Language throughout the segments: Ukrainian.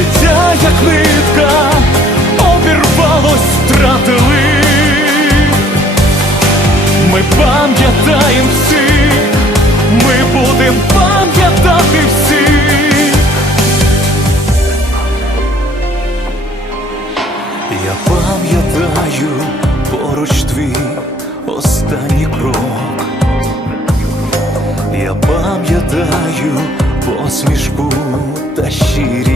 Життя як нитка обірвалось, втратили Ми пам'ятаємо всіх, ми будем пам'ятати всіх Я пам'ятаю поруч твій останній крок. Я пам'ятаю посмішку та щирість.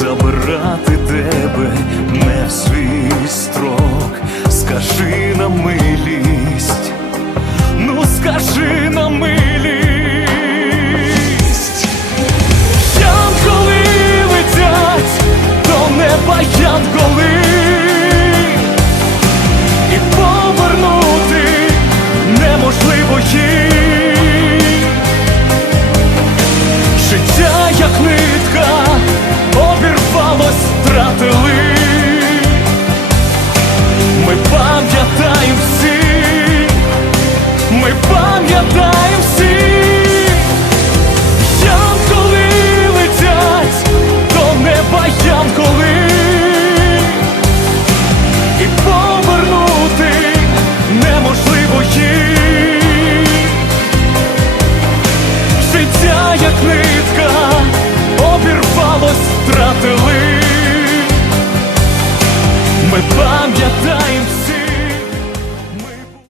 Забирати тебе не в свій строк? Скажи на милість, ну скажи на милість. Янголи летять до як нитка, обірвалось, втратили.